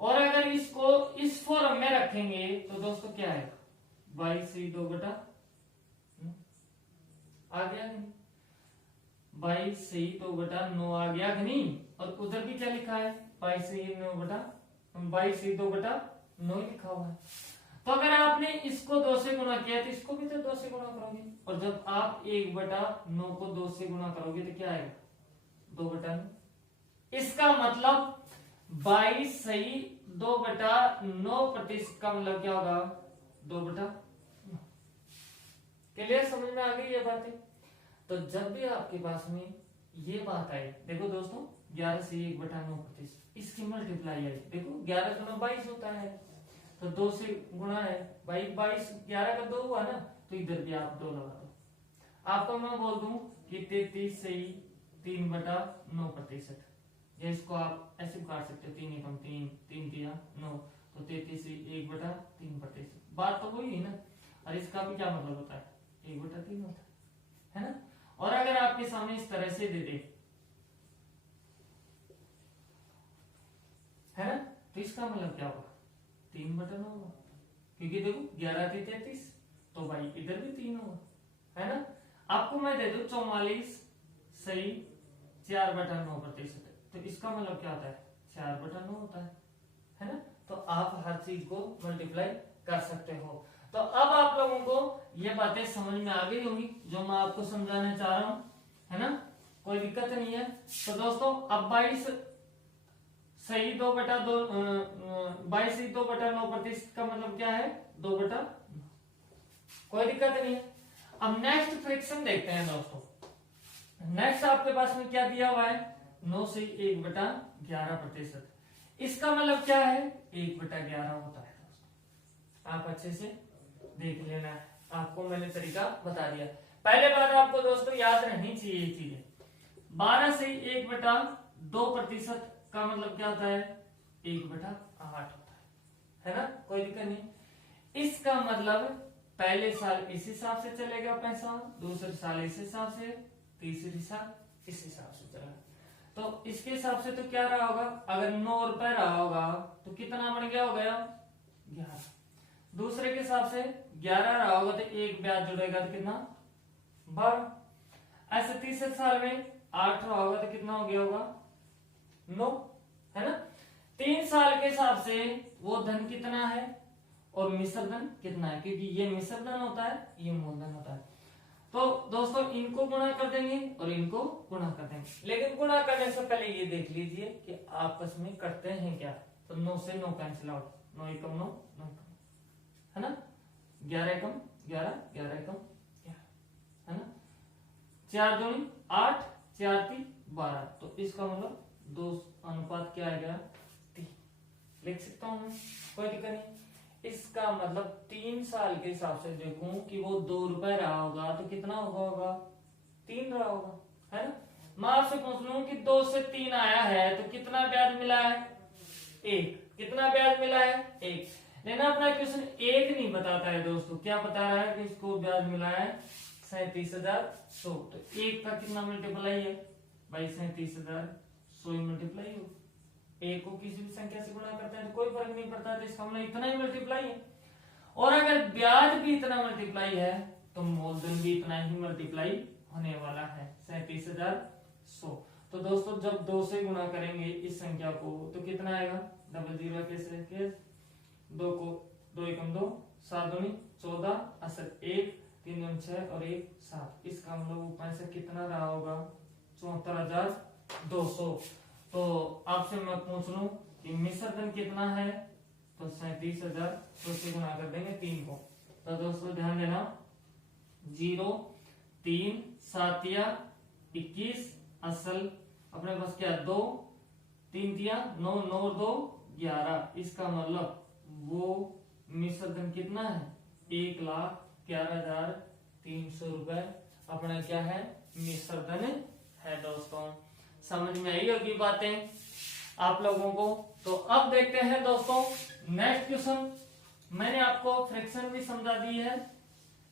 और अगर इसको इस फॉर्म में रखेंगे तो दोस्तों क्या आएगा? 22 से 2/9 आ गया नहीं? 22 से 2/9 आ गया कि नहीं? और उधर भी क्या लिखा है? 22 से 2/9 लिखा हुआ है। तो अगर आपने इसको 2 से गुणा किया तो इसको भी तो 2 से गुणा करोगे, और जब आप 1/9 को 2 से गुणा करोगे तो क्या आएगा? 2/9। इसका मतलब 22 सही 2/9% का मतलब क्या होगा? 2/9। क्लियर, समझ में आ गई ये बातें? तो जब भी आपके पास में ये बात आई, देखो दोस्तों 11 से 1/9%, इसकी मल्टीप्लाई आई। देखो 11 दूना 22 होता है, तो 2 से गुणा है 22, 11 का 2 हुआ ना, तो इधर भी आप 2 लगा दो। आपको मैं बोल दूं कि 33 से 3/9%, या इसको आप ऐसे काट सकते हो 3 एकम 3, 3 तिया 9, तो 33 से 1/3%। बात तो वही है ना। और इसका भी क्या मतलब होता है? 1/3 होता है ना। और अगर आपके सामने इस तरह से दे दे, है ना, तो इसका मतलब क्या होगा? 3/9 होगा, क्योंकि देखो 11 × 33 तो भाई इधर भी 3 होगा, है ना। आपको मैं दे दूं 44 सही 4/9%, तो इसका मतलब क्या होता है? 4/9 होता है ना। तो आप हर चीज को मल्टीप्लाई कर सकते हो। तो अब आप लोगों को ये बातें समझ में आ गई होंगी जो मैं आपको समझाना चाह रहा हूं, है ना। कोई दिक्कत नहीं है। तो दोस्तों अब 22 सही 2/2, 22/2/9% का मतलब क्या है 2/9। कोई दिक्कत नहीं है। अब नेक्स्ट फ्रैक्शन देखते हैं दोस्तों। नेक्स्ट आपके पास में क्या दिया हुआ है 9 से 1/11%। इसका मतलब क्या है 1/11 होता है दोस्तों। आप अच्छे से देख लेना है, आपको मैंने तरीका बता दिया। पहले बात आपको दोस्तों याद रहनी चाहिए ये चीजें। 12 से 1/2% का मतलब क्या होता है 1/8 होता है ना। कोई दिक्कत नहीं। इसका मतलब पहले साल इस हिसाब से चलेगा पैसा, दूसरे साल इस हिसाब से, तीसरी साल इस हिसाब से चलेगा। तो इसके हिसाब से तो क्या रहा होगा, अगर 9 रुपए रहा होगा तो कितना बन गया हो गया 11। दूसरे के हिसाब से 11 रहा होगा तो एक ब्याज जुड़ेगा तो कितना 12। ऐसे तीसरे साल में 8 रहा होगा तो कितना हो गया होगा 9, है ना। 3 साल के हिसाब से वो धन कितना है और मिश्र धन कितना है, क्योंकि ये मिश्र धन होता है, ये मूलधन होता है। तो दोस्तों इनको गुणा कर देंगे और इनको गुणा कर देंगे। लेकिन गुणा करने से पहले ये देख लीजिए कि आपस में करते हैं क्या। तो 9 से 9 कैंसिल आउट, 9 एकम 9, 9 एकम, है ना। 11 एकम 11, 11 एकम 11, है ना। 4 दूनी 8, 4 3 12। तो इसका मतलब 2 अनुपात क्या आएगा 3। लिख सकता हूं मैं, कोई दिक्कत नहीं। इसका मतलब 3 साल के हिसाब से देखूं कि वो 2 रुपए रहा होगा तो कितना होगा 3 रहा होगा, है ना। मैं आपसे पूछ लूं कि 2 से 3 आया है तो कितना ब्याज मिला है 1। कितना ब्याज मिला है 1। लेकिन अपना क्वेश्चन 1 नहीं बताता है दोस्तों, क्या बता रहा है कि इसको ब्याज मिला है 37,100। तो 1 का कितना मल्टीप्लाई है भाई 37,100 मल्टीप्लाई हो। एक को किसी भी संख्या से गुणा करते हैं तो कोई फर्क नहीं पड़ता, तो इसका मतलब इतना ही मल्टीप्लाई है। और अगर ब्याज भी इतना मल्टीप्लाई है तो मूलधन भी इतना ही मल्टीप्लाई होने वाला है 37,100। तो दोस्तों जब 2 से गुणा करेंगे इस संख्या को तो कितना आएगा, डबल जीरो कैसे के 2 को 2 एकम 2, 7 दूनी 14, असर 1, 3 दूनी 6 और 1 7। इसका मतलब ऊपर से कितना रहा होगा 74,200। तो आपसे मैं पूछ लूं कि मिश्र धन कितना है, तो 37,100 से गुणा कर देंगे 3 को। तो दोस्तों ध्यान देना 0 3 7 या 21, असल अपने पास क्या 2 3 दिया 9, 9 2 11। इसका मतलब वो मिश्र धन कितना है 1,11,300 रुपए अपना क्या है मिश्र धन है। दोस्तों समझ में आई होगी बातें आप लोगों को। तो अब देखते हैं दोस्तों नेक्स्ट क्वेश्चन। मैंने आपको फ्रैक्शन भी समझा दी है।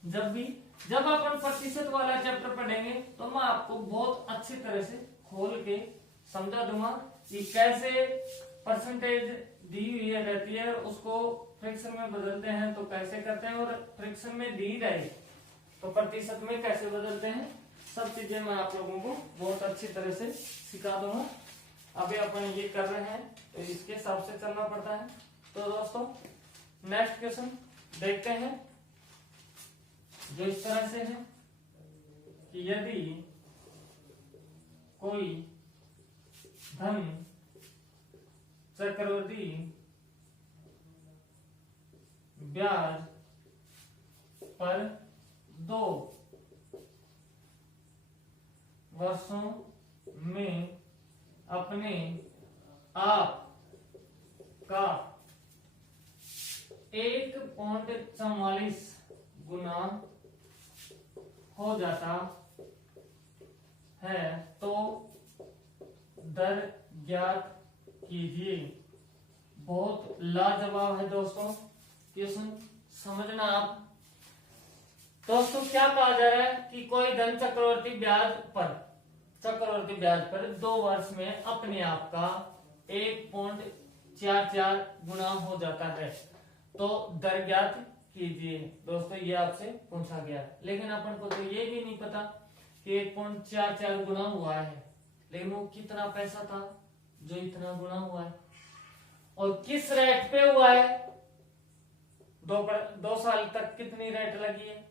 जब अपन प्रतिशत वाला चैप्टर पढ़ेंगे तो मैं आपको बहुत अच्छी तरह से खोल के समझा दूंगा कि कैसे परसेंटेज दी हुई रहती है उसको फ्रैक्शन में बदलते हैं तो कैसे करते हैं, और फ्रैक्शन में दी रहे तो प्रतिशत में कैसे बदलते हैं। सब चीजें मैं आप लोगों को बहुत अच्छी तरह से सिखा दूंगा। अभी अपन ये कर रहे हैं तो इसके हिसाब से चलना पड़ता है। तो दोस्तों नेक्स्ट क्वेश्चन देखते हैं जो इस तरह से है कि यदि कोई धन चक्रवृद्धि ब्याज पर 2 वर्षों में अपने आप का 1.44 गुना हो जाता है तो दर ज्ञात कीजिए। बहुत लाजवाब है दोस्तों क्वेश्चन, समझना आप। दोस्तों क्या कहा जा रहा है कि कोई धन चक्रवर्ती ब्याज पर 2 वर्ष में अपने आप का 1.44 गुना हो जाता है तो दर ज्ञात कीजिए। दोस्तों ये आपसे पूछा गया है, लेकिन अपन को तो ये भी नहीं पता कि 1.44 गुना हुआ है, लेकिन वो कितना पैसा था जो इतना गुना हुआ है और किस रेट पे हुआ है। 2 साल तक कितनी रेट लगी है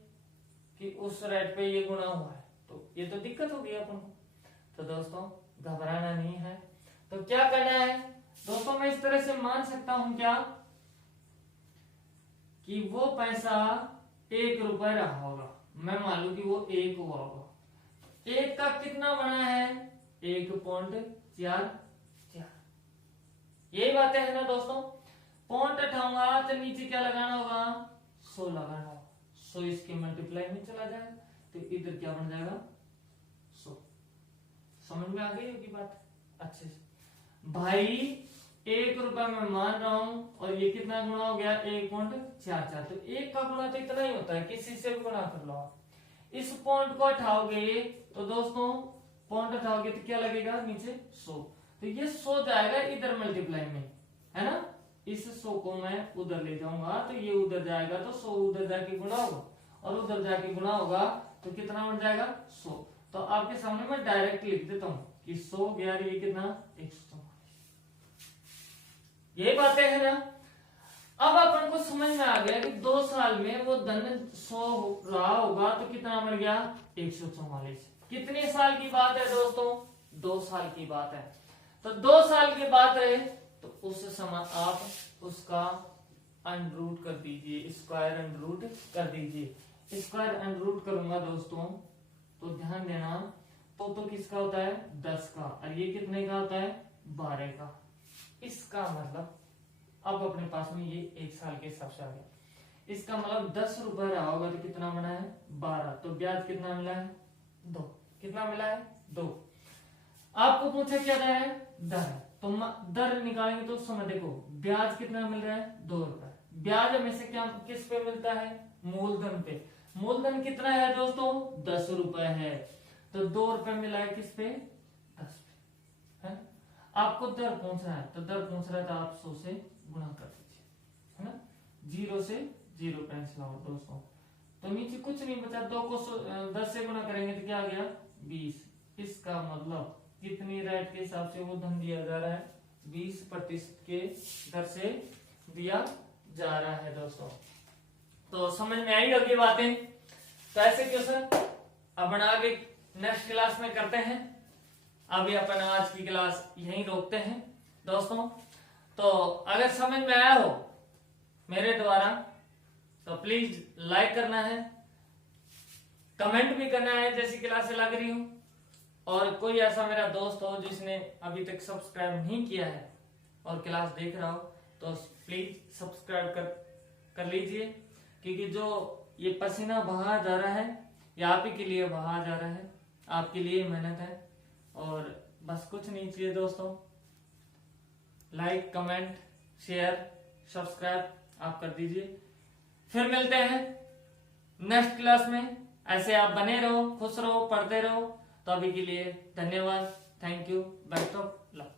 कि उस रेट पे ये गुना हुआ है, तो ये तो दिक्कत होगी अपन को। तो दोस्तों घबराना नहीं है। तो क्या करना है, दोस्तों मैं इस तरह से मान सकता हूं क्या कि वो पैसा 1 रुपए रहा होगा, मैं मान लू कि वो 1 हुआ होगा। 1 का कितना बना है 1.44। यही बातें है ना दोस्तों। पॉइंट उठाऊंगा तो नीचे क्या लगाना होगा 100 लगाना होगा। 100 इसके मल्टीप्लाई में चला जाएगा तो इधर क्या बन जाएगा 100। समझ में आ गई होगी बात अच्छे से। भाई 1 रुपए में मान रहा हूं और ये कितना गुणा हो गया 1.44। तो 1 का गुणा तो इतना ही होता है, किसी से भी गुणा कर लो। इस पॉइंट को उठाओगे तो दोस्तों पॉइंट उठाओगे तो क्या लगेगा नीचे 100। तो ये 100 जाएगा इधर मल्टीप्लाई में, है ना। इस 100 को मैं उधर ले जाऊंगा तो ये उधर जाएगा तो 100 उधर जाके गुणा होगा और उधर जाके गुणा होगा तो कितना बन जाएगा 100। तो आपके सामने मैं डायरेक्ट लिख देता हूं कि 100 गया ये कितना 144। यही बातें है ना। अब अपन को समझ में आ गया कि 2 साल में वो धन 100 रहा होगा तो कितना बन गया 144। कितने साल की बात है दोस्तों 2 साल की बात है। तो 2 साल की बात रहे तो उस समय आप उसका अंडरूट कर दीजिए, स्क्वायर अंडरूट कर दीजिए। स्क्वायर अंडरूट करूंगा दोस्तों तो ध्यान देना तो किसका होता है 10 का और ये कितने का होता है 12 का। इसका मतलब अब अपने पास में ये 1 साल के हिसाब से आ गया। इसका मतलब 10 रुपए रहा होगा तो कितना बना है 12। तो ब्याज कितना मिला है 2। कितना मिला है 2। आपको पूछा क्या दर है दर, तो दर निकालेंगे तो समय देखो ब्याज कितना मिल रहा है 2 रुपए। ब्याज में से क्या किस पे मिलता है मूलधन पे। मूलधन कितना है दोस्तों 10 रुपए है तो 2 रुपए मिला है किस पे 10 पे, है। आपको दर पूछ रहा है तो दर पूछ रहा है तो आप 100 से गुणा कर दीजिए, है ना। 0 से 0 कैंसिल आउट दोस्तों। तो नीचे कुछ नहीं बचा, 2 को 10 से गुणा करेंगे तो क्या आ गया 20। इसका मतलब कितनी रेट के हिसाब से वो धन दिया जा रहा है 20% के दर से दिया जा रहा है दोस्तों। तो समझ में आई होगी बातें। तो ऐसे क्वेश्चन अपन आगे नेक्स्ट क्लास में करते हैं। अभी अपन आज की क्लास यहीं रोकते हैं दोस्तों। तो अगर समझ में आया हो मेरे द्वारा तो प्लीज लाइक करना है, कमेंट भी करना है जैसी क्लासें लग रही हूं। और कोई ऐसा मेरा दोस्त हो जिसने अभी तक सब्सक्राइब नहीं किया है और क्लास देख रहा हो तो प्लीज सब्सक्राइब कर लीजिए, क्योंकि जो ये पसीना बहा जा रहा है ये आप ही के लिए बहा जा रहा है, आपके लिए मेहनत है। और बस कुछ नहीं चाहिए दोस्तों, लाइक कमेंट शेयर सब्सक्राइब आप कर दीजिए। फिर मिलते हैं नेक्स्ट क्लास में। ऐसे आप बने रहो, खुश रहो, पढ़ते रहो। तो अभी के लिए धन्यवाद, thank you, best of luck.